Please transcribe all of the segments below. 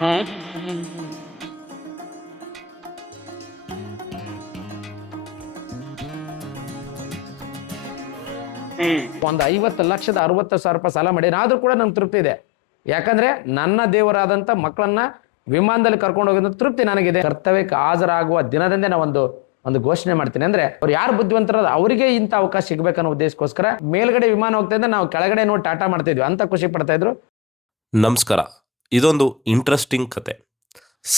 ಒಂದು 50,60,000 ಸಾಲ ಮಾಡಿ ಆದ್ರೂ ಕೂಡ ನಂಗೆ ತೃಪ್ತಿ ಇದೆ. ಯಾಕಂದ್ರೆ ನನ್ನ ದೇವರಾದಂತ ಮಕ್ಕಳನ್ನ ವಿಮಾನದಲ್ಲಿ ಕರ್ಕೊಂಡು ಹೋಗೋದು ತೃಪ್ತಿ ನನಗಿದೆ. ಕರ್ತವ್ಯಕ್ಕೆ ಹಾಜರಾಗುವ ದಿನದಂದೇ ನಾವು ಒಂದು ಘೋಷಣೆ ಮಾಡ್ತೀನಿ. ಅಂದ್ರೆ ಅವ್ರು ಯಾರು ಬುದ್ಧಿವಂತರದ ಅವರಿಗೆ ಇಂಥ ಅವಕಾಶ ಸಿಗ್ಬೇಕನ್ನೋ ಉದ್ದೇಶಕ್ಕೋಸ್ಕರ ಮೇಲ್ಗಡೆ ವಿಮಾನ ಹೋಗ್ತಾ ಇದ್ದ ನಾವು ಕೆಳಗಡೆ ನೋಡಿ ಟಾಟಾ ಮಾಡ್ತಾ ಇದ್ವಿ ಅಂತ ಖುಷಿ ಪಡ್ತಾ ಇದ್ರು. ನಮಸ್ಕಾರ. ಇದೊಂದು ಇಂಟ್ರೆಸ್ಟಿಂಗ್ ಕತೆ.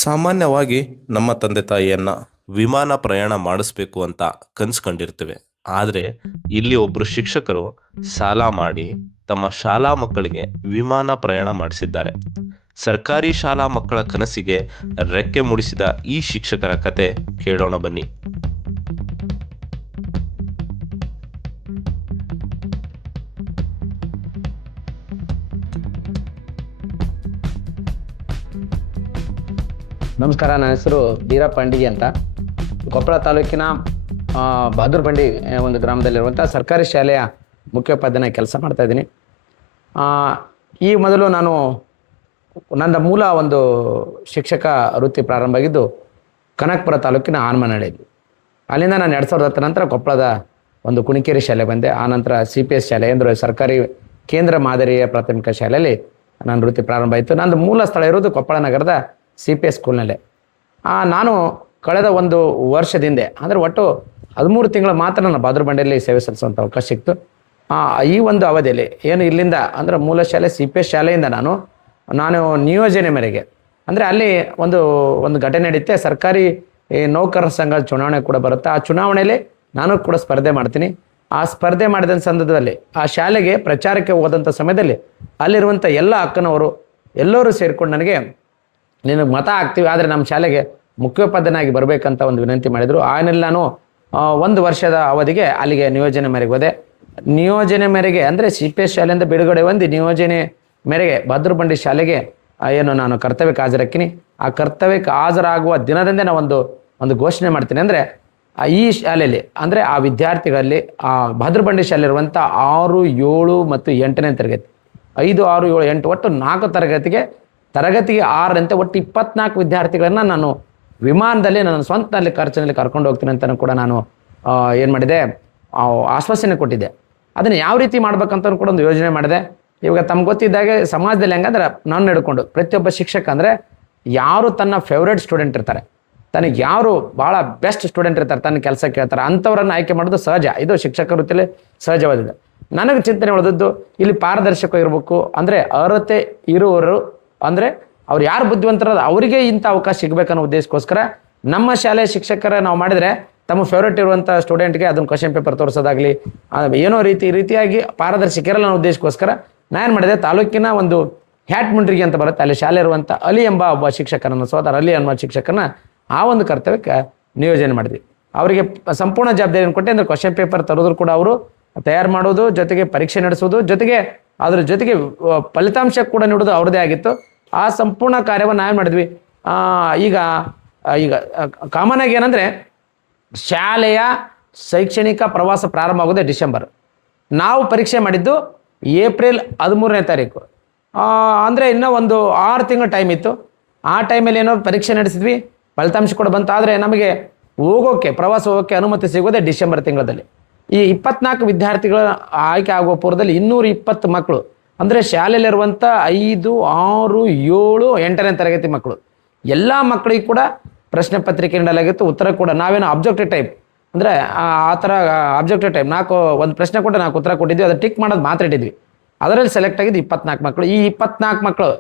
ಸಾಮಾನ್ಯವಾಗಿ ನಮ್ಮ ತಂದೆ ತಾಯಿಯನ್ನ ವಿಮಾನ ಪ್ರಯಾಣ ಮಾಡಿಸ್ಬೇಕು ಅಂತ ಕನ್ಸ್ಕೊಂಡಿರ್ತೇವೆ. ಆದರೆ ಇಲ್ಲಿ ಒಬ್ರು ಶಿಕ್ಷಕರು ಸಾಲ ಮಾಡಿ ತಮ್ಮ ಶಾಲಾ ಮಕ್ಕಳಿಗೆ ವಿಮಾನ ಪ್ರಯಾಣ ಮಾಡಿಸಿದ್ದಾರೆ. ಸರ್ಕಾರಿ ಶಾಲಾ ಮಕ್ಕಳ ಕನಸಿಗೆ ರೆಕ್ಕೆ ಮೂಡಿಸಿದ ಈ ಶಿಕ್ಷಕರ ಕತೆ ಕೇಳೋಣ ಬನ್ನಿ. ನಮಸ್ಕಾರ, ನನ್ನ ಹೆಸರು ಬೀರಪ್ಪ ಅಂತ. ಕೊಪ್ಪಳ ತಾಲೂಕಿನ ಬಹದ್ದೂರು ಒಂದು ಗ್ರಾಮದಲ್ಲಿರುವಂಥ ಸರ್ಕಾರಿ ಶಾಲೆಯ ಮುಖ್ಯೋಪಾಧ್ಯಾಯನಾಗಿ ಕೆಲಸ ಮಾಡ್ತಾ ಇದ್ದೀನಿ. ಈ ಮೊದಲು ನಾನು ನನ್ನ ಮೂಲ ಒಂದು ಶಿಕ್ಷಕ ವೃತ್ತಿ ಪ್ರಾರಂಭ ಆಗಿದ್ದು ಕನಕಪುರ ತಾಲೂಕಿನ ಆನ್ಮನಹಳ್ಳಿಯಲ್ಲಿ. ಅಲ್ಲಿಂದ ನಾನು 2010 ನಂತರ ಕೊಪ್ಪಳದ ಒಂದು ಕುಣಿಕೇರಿ ಶಾಲೆ ಬಂದೆ. ಆನಂತರ CPS ಶಾಲೆ ಅಂದರೆ ಸರ್ಕಾರಿ ಕೇಂದ್ರ ಮಾದರಿಯ ಪ್ರಾಥಮಿಕ ಶಾಲೆಯಲ್ಲಿ ನನ್ನ ವೃತ್ತಿ ಪ್ರಾರಂಭ ಆಯಿತು. ನಂದು ಮೂಲ ಸ್ಥಳ ಇರೋದು ಕೊಪ್ಪಳ ನಗರದ CPS ಸ್ಕೂಲ್ನಲ್ಲೇ. ನಾನು ಕಳೆದ ಒಂದು ವರ್ಷದಿಂದ ಅಂದರೆ ಒಟ್ಟು 13 ತಿಂಗಳು ಮಾತ್ರ ನನ್ನ ಬಹದ್ದೂರು ಸೇವೆ ಸಲ್ಲಿಸುವಂಥ ಅವಕಾಶ ಸಿಕ್ತು. ಈ ಒಂದು ಅವಧಿಯಲ್ಲಿ ಏನು ಇಲ್ಲಿಂದ ಅಂದರೆ ಮೂಲ ಶಾಲೆ CPS ಶಾಲೆಯಿಂದ ನಾನು ನಿಯೋಜನೆ ಮೇರೆಗೆ ಅಂದರೆ ಅಲ್ಲಿ ಒಂದು ಘಟನೆ ನಡೆಯುತ್ತೆ. ಸರ್ಕಾರಿ ನೌಕರರ ಸಂಘ ಚುನಾವಣೆ ಕೂಡ ಬರುತ್ತೆ. ಆ ಚುನಾವಣೆಯಲ್ಲಿ ನಾನು ಕೂಡ ಸ್ಪರ್ಧೆ ಮಾಡ್ತೀನಿ. ಆ ಸ್ಪರ್ಧೆ ಮಾಡಿದ ಸಂದರ್ಭದಲ್ಲಿ ಆ ಶಾಲೆಗೆ ಪ್ರಚಾರಕ್ಕೆ ಹೋದಂಥ ಸಮಯದಲ್ಲಿ ಅಲ್ಲಿರುವಂಥ ಎಲ್ಲ ಅಕ್ಕನವರು ಎಲ್ಲರೂ ಸೇರಿಕೊಂಡು ನನಗೆ ನಿನಗೆ ಮತ ಹಾಕ್ತೀವಿ, ಆದರೆ ನಮ್ಮ ಶಾಲೆಗೆ ಮುಖ್ಯೋಪಾಧ್ಯಾಯನಾಗಿ ಬರಬೇಕಂತ ಒಂದು ವಿನಂತಿ ಮಾಡಿದರು. ಆಮೇಲೆ ನಾನು 1 ವರ್ಷದ ಅವಧಿಗೆ ಅಲ್ಲಿಗೆ ನಿಯೋಜನೆ ಮೇರೆಗೆ ಹೋದೆ. ನಿಯೋಜನೆ ಮೇರೆಗೆ ಅಂದರೆ CPS ಶಾಲೆಯಿಂದ ಬಿಡುಗಡೆ ಹೊಂದಿ ನಿಯೋಜನೆ ಮೇರೆಗೆ ಬಹದ್ದೂರು ಶಾಲೆಗೆ ಏನು ನಾನು ಕರ್ತವ್ಯಕ್ಕೆ ಹಾಜರಾಗ್ತೀನಿ. ಆ ಕರ್ತವ್ಯಕ್ಕೆ ಹಾಜರಾಗುವ ದಿನದಂದೇ ನಾವು ಒಂದು ಘೋಷಣೆ ಮಾಡ್ತೀನಿ. ಅಂದರೆ ಈ ಶಾಲೆಯಲ್ಲಿ ಅಂದರೆ ಆ ವಿದ್ಯಾರ್ಥಿಗಳಲ್ಲಿ ಬಹದ್ದೂರು ಶಾಲೆ ಇರುವಂಥ 6, 7 ಮತ್ತು 8ನೇ ತರಗತಿ 5, 6, 7, 8 ಒಟ್ಟು 4 ತರಗತಿಗೆ 6ರಂತೆ ಒಟ್ಟು 24 ವಿದ್ಯಾರ್ಥಿಗಳನ್ನು ನಾನು ವಿಮಾನದಲ್ಲಿ ನನ್ನ ಸ್ವಂತದಲ್ಲಿ ಖರ್ಚಿನಲ್ಲಿ ಕರ್ಕೊಂಡು ಹೋಗ್ತೀನಿ ಅಂತ ಕೂಡ ನಾನು ಏನು ಮಾಡಿದೆ, ಆಶ್ವಾಸನೆ ಕೊಟ್ಟಿದ್ದೆ. ಅದನ್ನು ಯಾವ ರೀತಿ ಮಾಡ್ಬೇಕಂತ ಕೂಡ ಒಂದು ಯೋಜನೆ ಮಾಡಿದೆ. ಇವಾಗ ತಮ್ಗೆ ಗೊತ್ತಿದ್ದಾಗೆ ಸಮಾಜದಲ್ಲಿ ಹೆಂಗಂದ್ರೆ ನಾನು ನಡ್ಕೊಂಡು ಪ್ರತಿಯೊಬ್ಬ ಶಿಕ್ಷಕ ಅಂದರೆ ಯಾರು ತನ್ನ ಫೇವ್ರೇಟ್ ಸ್ಟೂಡೆಂಟ್ ಇರ್ತಾರೆ, ತನಗೆ ಯಾರು ಭಾಳ ಬೆಸ್ಟ್ ಸ್ಟೂಡೆಂಟ್ ಇರ್ತಾರೆ, ತನ್ನ ಕೆಲಸ ಕೇಳ್ತಾರೆ, ಅಂಥವ್ರನ್ನು ಆಯ್ಕೆ ಮಾಡೋದು ಸಹಜ. ಇದು ಶಿಕ್ಷಕ ವೃತ್ತಿಯಲ್ಲಿ ಸಹಜವಾದಿದೆ. ನನಗೆ ಚಿಂತನೆ ಉಳಿದದ್ದು ಇಲ್ಲಿ ಪಾರದರ್ಶಕ ಇರಬೇಕು. ಅಂದರೆ ಅರ್ಹತೆ ಇರುವವರು ಅಂದರೆ ಅವ್ರು ಯಾರು ಬುದ್ಧಿವಂತರದ ಅವರಿಗೆ ಇಂಥ ಅವಕಾಶ ಸಿಗಬೇಕನ್ನೋ ಉದ್ದೇಶಕ್ಕೋಸ್ಕರ ನಮ್ಮ ಶಾಲೆಯ ಶಿಕ್ಷಕರ ನಾವು ಮಾಡಿದರೆ ತಮ್ಮ ಫೇವ್ರೇಟ್ ಇರುವಂಥ ಸ್ಟೂಡೆಂಟ್ಗೆ ಅದನ್ನು ಕ್ವಶನ್ ಪೇಪರ್ ತೋರಿಸೋದಾಗಲಿ ಏನೋ ರೀತಿಯಾಗಿ ಪಾರದರ್ಶಕ ಇರಲ್ಲ ಅನ್ನೋ ಉದ್ದೇಶಕ್ಕೋಸ್ಕರ ನಾನು ಮಾಡಿದೆ. ತಾಲೂಕಿನ ಒಂದು ಹ್ಯಾಟ್ ಮುಂಡ್ರಿಗೆ ಅಂತ ಬರುತ್ತೆ, ಅಲ್ಲಿ ಶಾಲೆ ಇರುವಂಥ ಅಲಿ ಎಂಬ ಒಬ್ಬ ಶಿಕ್ಷಕರನ್ನು, ಸೋದರ ಅಲಿ ಅನ್ನೋ ಶಿಕ್ಷಕರನ್ನ ಆ ಒಂದು ಕರ್ತವ್ಯಕ್ಕೆ ನಿಯೋಜನೆ ಮಾಡಿದ್ವಿ. ಅವರಿಗೆ ಸಂಪೂರ್ಣ ಜವಾಬ್ದಾರಿಯನ್ನು ಕೊಟ್ಟೆ. ಅಂದರೆ ಕ್ವಶನ್ ಪೇಪರ್ ತರೋದ್ರು ಕೂಡ ಅವರು ತಯಾರು ಮಾಡೋದು, ಜೊತೆಗೆ ಪರೀಕ್ಷೆ ನಡೆಸೋದು, ಜೊತೆಗೆ ಅದ್ರ ಜೊತೆಗೆ ಫಲಿತಾಂಶ ಕೂಡ ನೀಡೋದು ಅವ್ರದ್ದೇ ಆಗಿತ್ತು. ಆ ಸಂಪೂರ್ಣ ಕಾರ್ಯವನ್ನು ನಾವೇನು ಮಾಡಿದ್ವಿ. ಈಗ ಕಾಮನ್ ಆಗಿ ಏನಂದರೆ ಶಾಲೆಯ ಶೈಕ್ಷಣಿಕ ಪ್ರವಾಸ ಪ್ರಾರಂಭ ಆಗೋದೇ ಡಿಸೆಂಬರ್. ನಾವು ಪರೀಕ್ಷೆ ಮಾಡಿದ್ದು ಏಪ್ರಿಲ್ 13ನೇ ತಾರೀಕು. ಅಂದರೆ ಇನ್ನೂ ಒಂದು 6 ತಿಂಗಳು ಟೈಮ್ ಇತ್ತು. ಆ ಟೈಮಲ್ಲಿ ಏನೋ ಪರೀಕ್ಷೆ ನಡೆಸಿದ್ವಿ, ಫಲಿತಾಂಶ ಕೂಡ ಬಂತು. ಆದರೆ ನಮಗೆ ಪ್ರವಾಸ ಹೋಗೋಕ್ಕೆ ಅನುಮತಿ ಸಿಗೋದೇ ಡಿಸೆಂಬರ್ ತಿಂಗಳಲ್ಲಿ. ಈ 24 ವಿದ್ಯಾರ್ಥಿಗಳ ಆಯ್ಕೆ ಆಗುವ ಪೂರ್ವದಲ್ಲಿ 220 ಮಕ್ಕಳು ಅಂದರೆ ಶಾಲೆಯಲ್ಲಿರುವಂಥ 5, 6, 7, 8ನೇ ತರಗತಿ ಮಕ್ಕಳು ಎಲ್ಲ ಮಕ್ಕಳಿಗೆ ಕೂಡ ಪ್ರಶ್ನೆ ಪತ್ರಿಕೆ ನೀಡಲಾಗಿತ್ತು. ಉತ್ತರ ಕೂಡ ನಾವೇನೋ ಅಬ್ಜೆಕ್ಟಿವ್ ಟೈಪ್ ಅಂದರೆ ಆ ಥರ ಅಬ್ಜೆಕ್ಟಿವ್ ಟೈಪ್ 1 ಪ್ರಶ್ನೆ ಕೊಟ್ಟು 4 ಉತ್ತರ ಕೊಟ್ಟಿದ್ವಿ. ಅದು ಟಿಕ್ ಮಾಡೋದು ಮಾತ್ರ ಇಟ್ಟಿದ್ವಿ. ಅದರಲ್ಲಿ ಸೆಲೆಕ್ಟ್ ಆಗಿದ್ದು 24 ಮಕ್ಕಳು. ಈ 24 ಮಕ್ಕಳು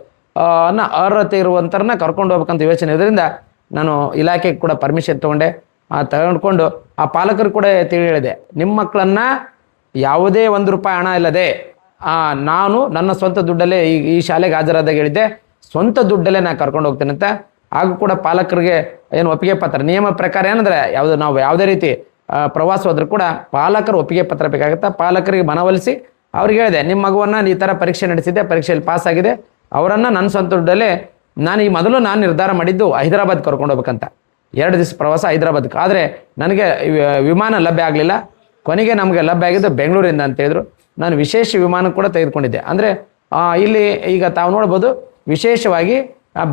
ಅರ್ಹತೆ ಇರುವಂಥರನ್ನ ಕರ್ಕೊಂಡು ಹೋಗ್ಬೇಕಂತ ಯೋಚನೆ ಇರೋದ್ರಿಂದ ನಾನು ಇಲಾಖೆಗೆ ಕೂಡ ಪರ್ಮಿಷನ್ ತೊಗೊಂಡೆ. ತಗೊಂಡ್ಕೊಂಡು ಆ ಪಾಲಕರು ಕೂಡ ತಿಳಿ ಹೇಳಿದೆ, ನಿಮ್ಮ ಮಕ್ಕಳನ್ನು ಯಾವುದೇ ₹1 ಹಣ ಇಲ್ಲದೆ ನಾನು ನನ್ನ ಸ್ವಂತ ದುಡ್ಡಲ್ಲೇ ಈ ಶಾಲೆಗೆ ಹಾಜರಾದಾಗ ಹೇಳಿದ್ದೆ, ಸ್ವಂತ ದುಡ್ಡಲ್ಲೇ ನಾನು ಕರ್ಕೊಂಡು ಹೋಗ್ತೇನೆ ಅಂತ. ಹಾಗೂ ಕೂಡ ಪಾಲಕರಿಗೆ ಏನು ಒಪ್ಪಿಗೆ ಪತ್ರ ನಿಯಮ ಪ್ರಕಾರ ಏನಂದರೆ ನಾವು ಯಾವುದೇ ರೀತಿ ಪ್ರವಾಸ ಹೋದ್ರೂ ಕೂಡ ಪಾಲಕರು ಒಪ್ಪಿಗೆ ಪತ್ರ ಬೇಕಾಗುತ್ತೆ. ಪಾಲಕರಿಗೆ ಮನವೊಲಿಸಿ ಅವ್ರಿಗೆ ಹೇಳಿದೆ, ನಿಮ್ಮ ಮಗುವನ್ನು ಈ ಥರ ಪರೀಕ್ಷೆ ನಡೆಸಿದ್ದೆ, ಪರೀಕ್ಷೆಯಲ್ಲಿ ಪಾಸ್ ಆಗಿದೆ, ಅವರನ್ನು ನನ್ನ ಸ್ವಂತ ದುಡ್ಡಲ್ಲೇ ನಾನು ನಿರ್ಧಾರ ಮಾಡಿದ್ದು ಹೈದರಾಬಾದ್ ಕರ್ಕೊಂಡು ಹೋಗ್ಬೇಕಂತ. 2 ದಿವಸ ಪ್ರವಾಸ ಹೈದರಾಬಾದ್ಗೆ. ಆದರೆ ನನಗೆ ವಿಮಾನ ಲಭ್ಯ ಆಗಲಿಲ್ಲ. ಕೊನೆಗೆ ನಮಗೆ ಲಭ್ಯ ಆಗಿದ್ದು ಬೆಂಗಳೂರಿಂದ ಅಂತ ಹೇಳಿದ್ರು. ನಾನು ವಿಶೇಷ ವಿಮಾನ ಕೂಡ ತೆಗೆದುಕೊಂಡಿದ್ದೆ. ಅಂದರೆ ಇಲ್ಲಿ ಈಗ ತಾವು ನೋಡ್ಬೋದು, ವಿಶೇಷವಾಗಿ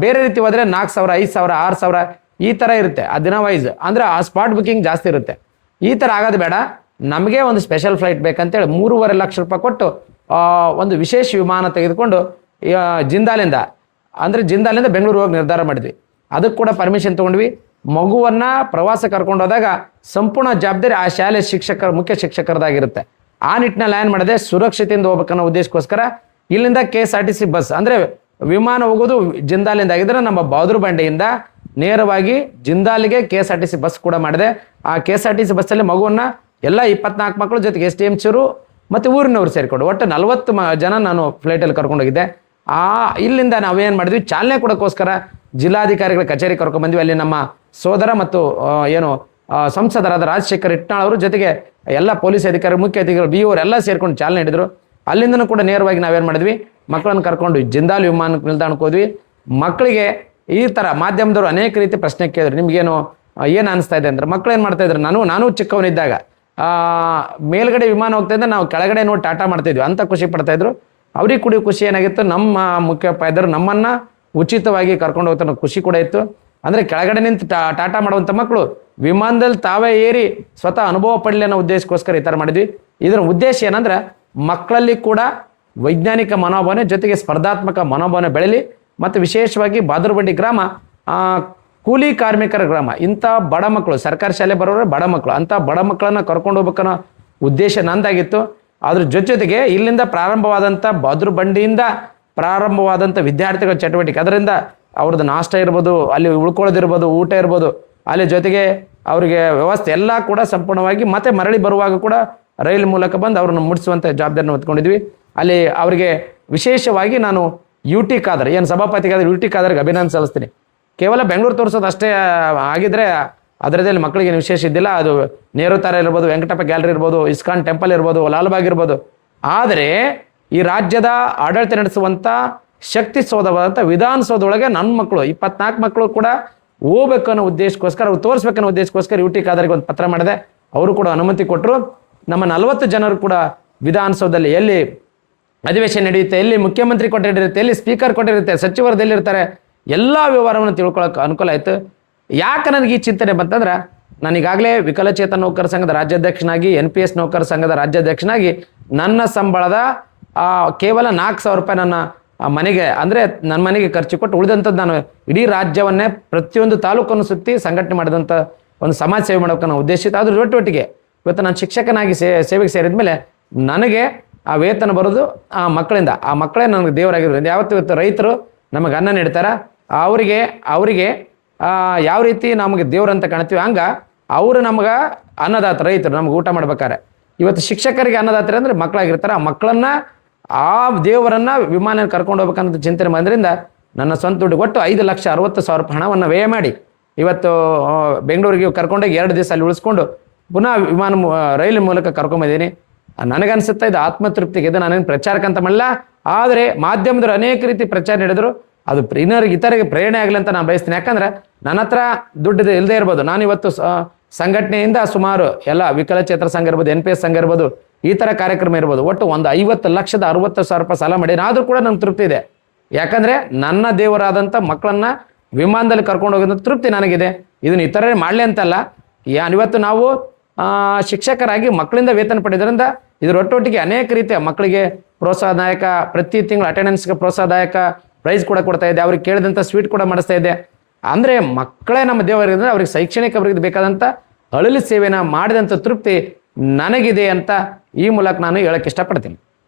ಬೇರೆ ರೀತಿ ಹೋದರೆ 4,000 5,000 6,000 ಈ ಥರ ಇರುತ್ತೆ ಆ ದಿನ ವೈಸ್, ಅಂದರೆ ಆ ಸ್ಪಾಟ್ ಬುಕ್ಕಿಂಗ್ ಜಾಸ್ತಿ ಇರುತ್ತೆ. ಈ ಥರ ಆಗೋದು ಬೇಡ, ನಮಗೆ ಒಂದು ಸ್ಪೆಷಲ್ ಫ್ಲೈಟ್ ಬೇಕಂತೇಳಿ 3.5 ಲಕ್ಷ ರೂಪಾಯಿ ಕೊಟ್ಟು ಒಂದು ವಿಶೇಷ ವಿಮಾನ ತೆಗೆದುಕೊಂಡು ಜಿಂದಾಲಿಂದ ಬೆಂಗಳೂರು ಹೋಗಿ ನಿರ್ಧಾರ ಮಾಡಿದ್ವಿ. ಅದಕ್ಕೆ ಕೂಡ ಪರ್ಮಿಷನ್ ತೊಗೊಂಡ್ವಿ. ಮಗುವನ್ನು ಪ್ರವಾಸ ಕರ್ಕೊಂಡು ಹೋದಾಗ ಸಂಪೂರ್ಣ ಜವಾಬ್ದಾರಿ ಆ ಶಾಲೆ ಮುಖ್ಯ ಶಿಕ್ಷಕರದಾಗಿರುತ್ತೆ. ಆ ನಿಟ್ಟಿನಲ್ಲಿ ಏನು ಮಾಡಿದೆ, ಸುರಕ್ಷತೆಯಿಂದ ಹೋಗ್ಬೇಕನ್ನೋ ಉದ್ದೇಶಕ್ಕೋಸ್ಕರ ಇಲ್ಲಿಂದ KSRTC ಬಸ್, ಅಂದರೆ ವಿಮಾನ ಹೋಗೋದು ಜಿಂದಾಲಿಂದ ಆಗಿದ್ರೆ ನಮ್ಮ ಬಹದ್ದೂರು ಬಂಡೆಯಿಂದ ನೇರವಾಗಿ ಜಿಂದಾಲಿಗೆ KSRTC ಬಸ್ ಕೂಡ ಮಾಡಿದೆ. ಆ KSRTC ಬಸ್ಸಲ್ಲಿ ಮಗುವನ್ನು ಎಲ್ಲ 24 ಮಕ್ಕಳು ಜೊತೆಗೆ STMCರು ಮತ್ತು ಊರಿನವ್ರು ಸೇರಿಕೊಂಡು ಒಟ್ಟು 40 ಜನ ನಾನು ಫ್ಲೈಟಲ್ಲಿ ಕರ್ಕೊಂಡೋಗಿದ್ದೆ. ಇಲ್ಲಿಂದ ನಾವೇನು ಮಾಡಿದ್ವಿ, ಚಾಲನೆ ಕೊಡೋಕ್ಕೋಸ್ಕರ ಜಿಲ್ಲಾಧಿಕಾರಿಗಳ ಕಚೇರಿ ಕರ್ಕೊಂಡ್ಬಂದ್ವಿ. ಅಲ್ಲಿ ನಮ್ಮ ಸೋದರ ಮತ್ತು ಸಂಸದರಾದ ರಾಜಶೇಖರ್ ಇಟ್ನಾಳ್ ಅವರು ಜೊತೆಗೆ ಎಲ್ಲ ಪೊಲೀಸ್ ಅಧಿಕಾರಿ, ಮುಖ್ಯ ಅಧಿಕಾರಿಗಳು, BO ಎಲ್ಲ ಸೇರ್ಕೊಂಡು ಚಾಲನೆ ಹಿಡಿದ್ರು. ಅಲ್ಲಿಂದನೂ ಕೂಡ ನೇರವಾಗಿ ನಾವೇನು ಮಾಡಿದ್ವಿ, ಮಕ್ಕಳನ್ನು ಕರ್ಕೊಂಡು ಜಿಂದಾಲ್ ವಿಮಾನ ನಿಲ್ದಾಣಕ್ಕೆ ಹೋದ್ವಿ. ಮಕ್ಕಳಿಗೆ ಈ ಥರ ಮಾಧ್ಯಮದವರು ಅನೇಕ ರೀತಿ ಪ್ರಶ್ನೆ ಕೇಳಿದ್ರು, ನಿಮಗೇನು ಏನು ಅನಿಸ್ತಾ ಇದೆ ಅಂದ್ರೆ, ಮಕ್ಕಳು ಏನು ಮಾಡ್ತಾ ಇದ್ರು, ನಾನು ಚಿಕ್ಕವನಿದ್ದಾಗ ಮೇಲ್ಗಡೆ ವಿಮಾನ ಹೋಗ್ತಾ ಇದ್ದ, ನಾವು ಕೆಳಗಡೆ ನೋಡಿ ಟಾಟಾ ಮಾಡ್ತಾಯಿದ್ವಿ ಅಂತ ಖುಷಿ ಪಡ್ತಾಯಿದ್ರು. ಅವ್ರಿಗೆ ಕೂಡ ಖುಷಿ ಏನಾಗಿತ್ತು, ನಮ್ಮ ಮುಖ್ಯೋಪಾಧ್ಯಾಯರು ನಮ್ಮನ್ನು ಉಚಿತವಾಗಿ ಕರ್ಕೊಂಡು ಹೋಗ್ತಾ ಖುಷಿ ಕೂಡ ಇತ್ತು. ಅಂದರೆ ಕೆಳಗಡೆ ನಿಂತು ಟಾಟಾ ಮಾಡುವಂಥ ಮಕ್ಕಳು ವಿಮಾನದಲ್ಲಿ ತಾವೇ ಏರಿ ಸ್ವತಃ ಅನುಭವ ಪಡಲಿ ಅನ್ನೋ ಉದ್ದೇಶಕ್ಕೋಸ್ಕರ ಈ ಥರ ಮಾಡಿದ್ವಿ. ಇದರ ಉದ್ದೇಶ ಏನಂದ್ರೆ, ಮಕ್ಕಳಲ್ಲಿ ಕೂಡ ವೈಜ್ಞಾನಿಕ ಮನೋಭಾವನೆ ಜೊತೆಗೆ ಸ್ಪರ್ಧಾತ್ಮಕ ಮನೋಭಾವನೆ ಬೆಳೀಲಿ. ಮತ್ತು ವಿಶೇಷವಾಗಿ ಬಹದ್ದೂರು ಬಂಡಿ ಗ್ರಾಮ ಕೂಲಿ ಕಾರ್ಮಿಕರ ಗ್ರಾಮ. ಇಂಥ ಬಡ ಮಕ್ಕಳು, ಸರ್ಕಾರಿ ಶಾಲೆ ಬರೋರು ಬಡ ಮಕ್ಕಳು, ಅಂಥ ಬಡ ಮಕ್ಕಳನ್ನು ಕರ್ಕೊಂಡು ಹೋಗ್ಬೇಕನ್ನೋ ಉದ್ದೇಶ ನಂದಾಗಿತ್ತು. ಅದ್ರ ಜೊತೆಗೆ ಇಲ್ಲಿಂದ ಪ್ರಾರಂಭವಾದಂಥ ಬಹದ್ದೂರು ಬಂಡಿಯಿಂದ ಪ್ರಾರಂಭವಾದಂಥ ವಿದ್ಯಾರ್ಥಿಗಳ ಚಟುವಟಿಕೆ, ಅದರಿಂದ ಅವ್ರದ್ದು ನಾಷ್ಟ ಇರ್ಬೋದು, ಅಲ್ಲಿ ಉಳ್ಕೊಳ್ಳೋದಿರ್ಬೋದು, ಊಟ ಇರ್ಬೋದು, ಅಲ್ಲಿ ಜೊತೆಗೆ ಅವರಿಗೆ ವ್ಯವಸ್ಥೆ ಎಲ್ಲ ಕೂಡ ಸಂಪೂರ್ಣವಾಗಿ ಮತ್ತೆ ಮರಳಿ ಬರುವಾಗ ಕೂಡ ರೈಲು ಮೂಲಕ ಬಂದು ಅವ್ರನ್ನ ಮುಟ್ಟಿಸುವಂಥ ಜವಾಬ್ದಾರಿನ ಹೊತ್ಕೊಂಡಿದ್ವಿ. ಅಲ್ಲಿ ಅವರಿಗೆ ವಿಶೇಷವಾಗಿ ನಾನು UT ಖಾದರ್, ಏನು ಸಭಾಪತಿಗಾದ್ರೆ UT ಖಾದರ್ಗೆ ಅಭಿನಂದನೆ ಸಲ್ಲಿಸ್ತೀನಿ. ಕೇವಲ ಬೆಂಗಳೂರು ತೋರಿಸೋದು ಅಷ್ಟೇ ಆಗಿದ್ರೆ ಅದರದಲ್ಲಿ ಮಕ್ಕಳಿಗೆ ವಿಶೇಷ ಇದ್ದಿಲ್ಲ. ಅದು ನೆಹರು ತಾರ ಇರ್ಬೋದು, ವೆಂಕಟಪ್ಪ ಗ್ಯಾಲರಿ ಇರ್ಬೋದು, ಇಸ್ಕಾನ್ ಟೆಂಪಲ್ ಇರ್ಬೋದು, ಲಾಲ್ಬಾಗ್ ಇರ್ಬೋದು. ಆದರೆ ಈ ರಾಜ್ಯದ ಆಡಳಿತ ನಡೆಸುವಂಥ ಶಕ್ತಿಸೌಧವಾದಂಥ ವಿಧಾನಸೌಧದೊಳಗೆ ನನ್ನ ಮಕ್ಕಳು 24 ಮಕ್ಕಳು ಕೂಡ ಹೋಗ್ಬೇಕು ಅನ್ನೋ ಉದ್ದೇಶಕ್ಕೋಸ್ಕರ, ಅವ್ರು ತೋರಿಸ್ಬೇಕನ್ನೋ ಉದ್ದೇಶಕ್ಕೋಸ್ಕರ UT ಖಾದರ್ಗೆ ಒಂದು ಪತ್ರ ಮಾಡಿದೆ. ಅವರು ಕೂಡ ಅನುಮತಿ ಕೊಟ್ಟರು. ನಮ್ಮ 40 ಜನರು ಕೂಡ ವಿಧಾನಸೌಧದಲ್ಲಿ ಎಲ್ಲಿ ಅಧಿವೇಶನ ನಡೆಯುತ್ತೆ, ಎಲ್ಲಿ ಮುಖ್ಯಮಂತ್ರಿ ಕೊಟ್ಟಿರುತ್ತೆ, ಎಲ್ಲಿ ಸ್ಪೀಕರ್ ಕೊಟ್ಟಿರುತ್ತೆ, ಸಚಿವರು ಎಲ್ಲಿರ್ತಾರೆ, ಎಲ್ಲ ವ್ಯವಹಾರವನ್ನು ತಿಳ್ಕೊಳ್ಳೋಕೆ ಅನುಕೂಲ ಆಯಿತು. ಯಾಕೆ ನನಗೆ ಈ ಚಿಂತನೆ ಬಂತಂದ್ರೆ, ನಾನೀಗಾಗಲೇ ವಿಕಲಚೇತನ ನೌಕರ ಸಂಘದ ರಾಜ್ಯಾಧ್ಯಕ್ಷನಾಗಿ, NPS ನೌಕರ ಸಂಘದ ರಾಜ್ಯಾಧ್ಯಕ್ಷನಾಗಿ ನನ್ನ ಸಂಬಳದ ಕೇವಲ 4,000 ರೂಪಾಯಿ ನನ್ನ ಮನೆಗೆ, ಅಂದರೆ ನನ್ನ ಮನೆಗೆ ಖರ್ಚು ಕೊಟ್ಟು ಉಳಿದಂಥದ್ದು ನಾನು ಇಡೀ ರಾಜ್ಯವನ್ನೇ ಪ್ರತಿಯೊಂದು ತಾಲೂಕನ್ನು ಸುತ್ತಿ ಸಂಘಟನೆ ಮಾಡಿದಂಥ ಒಂದು ಸಮಾಜ ಸೇವೆ ಮಾಡೋಕೆ ನಾನು ಉದ್ದೇಶ ಇತ್ತು. ಅದ್ರ ಒಟ್ಟೊಟ್ಟಿಗೆ ಇವತ್ತು ನಾನು ಶಿಕ್ಷಕನಾಗಿ ಸೇವೆಗೆ ಸೇರಿದ ಮೇಲೆ ನನಗೆ ಆ ವೇತನ ಬರೋದು ಆ ಮಕ್ಕಳಿಂದ. ಆ ಮಕ್ಕಳೇ ನನಗೆ ದೇವರಾಗಿರೋದ್ರಿಂದ ಇವತ್ತು ರೈತರು ನಮಗೆ ಅನ್ನ ನೀಡ್ತಾರೆ, ಅವರಿಗೆ ಯಾವ ರೀತಿ ನಮಗೆ ದೇವ್ರಂತ ಕಾಣ್ತೀವಿ, ಹಂಗೆ ಅವರು ನಮಗೆ ಅನ್ನದಾತ, ರೈತರು ನಮ್ಗೆ ಊಟ ಮಾಡ್ಬೇಕಾರೆ. ಇವತ್ತು ಶಿಕ್ಷಕರಿಗೆ ಅನ್ನದಾತರು ಅಂದರೆ ಮಕ್ಕಳಾಗಿರ್ತಾರೆ. ಆ ಮಕ್ಕಳನ್ನು, ಆ ದೇವರನ್ನು ವಿಮಾನ ಕರ್ಕೊಂಡು ಹೋಗ್ಬೇಕನ್ನೋದು ಚಿಂತನೆ ಮಾಡೋದ್ರಿಂದ ನನ್ನ ಸ್ವಂತ ದುಡ್ಡು ಒಟ್ಟು 5,60,000 ರೂಪಾಯಿ ಹಣವನ್ನು ವ್ಯಯ ಮಾಡಿ ಇವತ್ತು ಬೆಂಗಳೂರಿಗೆ ಕರ್ಕೊಂಡೋಗಿ 2 ದಿವಸ ಅಲ್ಲಿ ಉಳಿಸ್ಕೊಂಡು ಪುನಃ ರೈಲು ಮೂಲಕ ಕರ್ಕೊಂಬಂದಿದ್ದೀನಿ. ನನಗನ್ಸುತ್ತಾ ಇದು ಆತ್ಮತೃಪ್ತಿಗೆ. ಇದು ನಾನೇನು ಪ್ರಚಾರಕ್ಕಂತ ಮಾಡಲ್ಲ, ಆದರೆ ಮಾಧ್ಯಮದವರು ಅನೇಕ ರೀತಿ ಪ್ರಚಾರ ನೀಡಿದ್ರು. ಅದು ಇತರಿಗೆ ಪ್ರೇರಣೆ ಆಗಲಿ ಅಂತ ನಾನು ಬಯಸ್ತೀನಿ. ಯಾಕಂದ್ರೆ ನನ್ನ ಹತ್ರ ದುಡ್ಡು ಇಲ್ಲದೆ ಇರ್ಬೋದು, ನಾನು ಇವತ್ತು ಸಂಘಟನೆಯಿಂದ ಸುಮಾರು ಎಲ್ಲ ವಿಕಲಚೇತರ ಸಂಘ ಇರ್ಬೋದು, NPS ಸಂಘ ಇರ್ಬೋದು, ಈ ಥರ ಕಾರ್ಯಕ್ರಮ ಇರ್ಬೋದು, ಒಟ್ಟು ಒಂದು 50,60,000 ರೂಪಾಯಿ ಸಾಲ ಮಾಡಿ ಆದರೂ ಕೂಡ ನಂಗೆ ತೃಪ್ತಿ ಇದೆ. ಯಾಕಂದರೆ ನನ್ನ ದೇವರಾದಂಥ ಮಕ್ಕಳನ್ನು ವಿಮಾನದಲ್ಲಿ ಕರ್ಕೊಂಡು ಹೋಗೋದಂಥ ತೃಪ್ತಿ ನನಗಿದೆ. ಇದನ್ನು ಇತರರೇ ಮಾಡಲಿ ಅಂತಲ್ಲ. ಇವತ್ತು ನಾವು ಶಿಕ್ಷಕರಾಗಿ ಮಕ್ಕಳಿಂದ ವೇತನ ಪಡೆಯೋದ್ರಿಂದ ಇದರೊಟ್ಟೊಟ್ಟಿಗೆ ಅನೇಕ ರೀತಿಯ ಮಕ್ಕಳಿಗೆ ಪ್ರೋತ್ಸಾಹದಾಯಕ, ಪ್ರತಿ ತಿಂಗಳು ಅಟೆಂಡೆನ್ಸ್ಗೆ ಪ್ರೋತ್ಸಾಹದಾಯಕ ಪ್ರೈಸ್ ಕೂಡ ಕೊಡ್ತಾ ಇದೆ, ಅವ್ರಿಗೆ ಕೇಳಿದಂಥ ಸ್ವೀಟ್ ಕೂಡ ಮಾಡಿಸ್ತಾ ಇದೆ. ಅಂದರೆ ಮಕ್ಕಳೇ ನಮ್ಮ ದೇವರಿದ್ರೆ ಅವ್ರಿಗೆ ಶೈಕ್ಷಣಿಕ ಅವ್ರಿಗೆ ಬೇಕಾದಂಥ ಅಳಲಿ ಸೇವೆನ ಮಾಡಿದಂಥ ತೃಪ್ತಿ ನನಗಿದೆ ಅಂತ ಈ ಮೂಲಕ ನಾನು ಹೇಳಕ್ಕೆ ಇಷ್ಟಪಡ್ತೀನಿ.